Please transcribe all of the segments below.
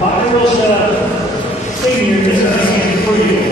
Ponderosa Senior is asking for you.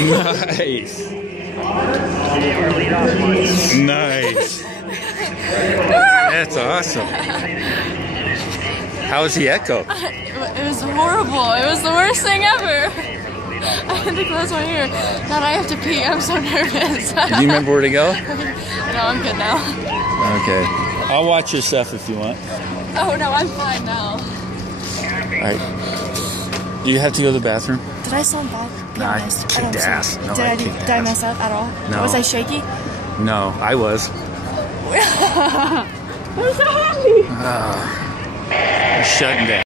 Nice. Nice. That's awesome. How was the echo? It was horrible. It was the worst thing ever. I had to close my ear. Now I have to pee. I'm so nervous. Do you remember where to go? No, I'm good now. Okay. I'll watch your stuff if you want. Oh, no, I'm fine now. Alright. Do you have to go to the bathroom? Did I sound bad? Be Nah, honest. kicked I don't ass. know. No, Did I mess up at all? No. Was I shaky? No, I was. I'm so happy. Shutting down.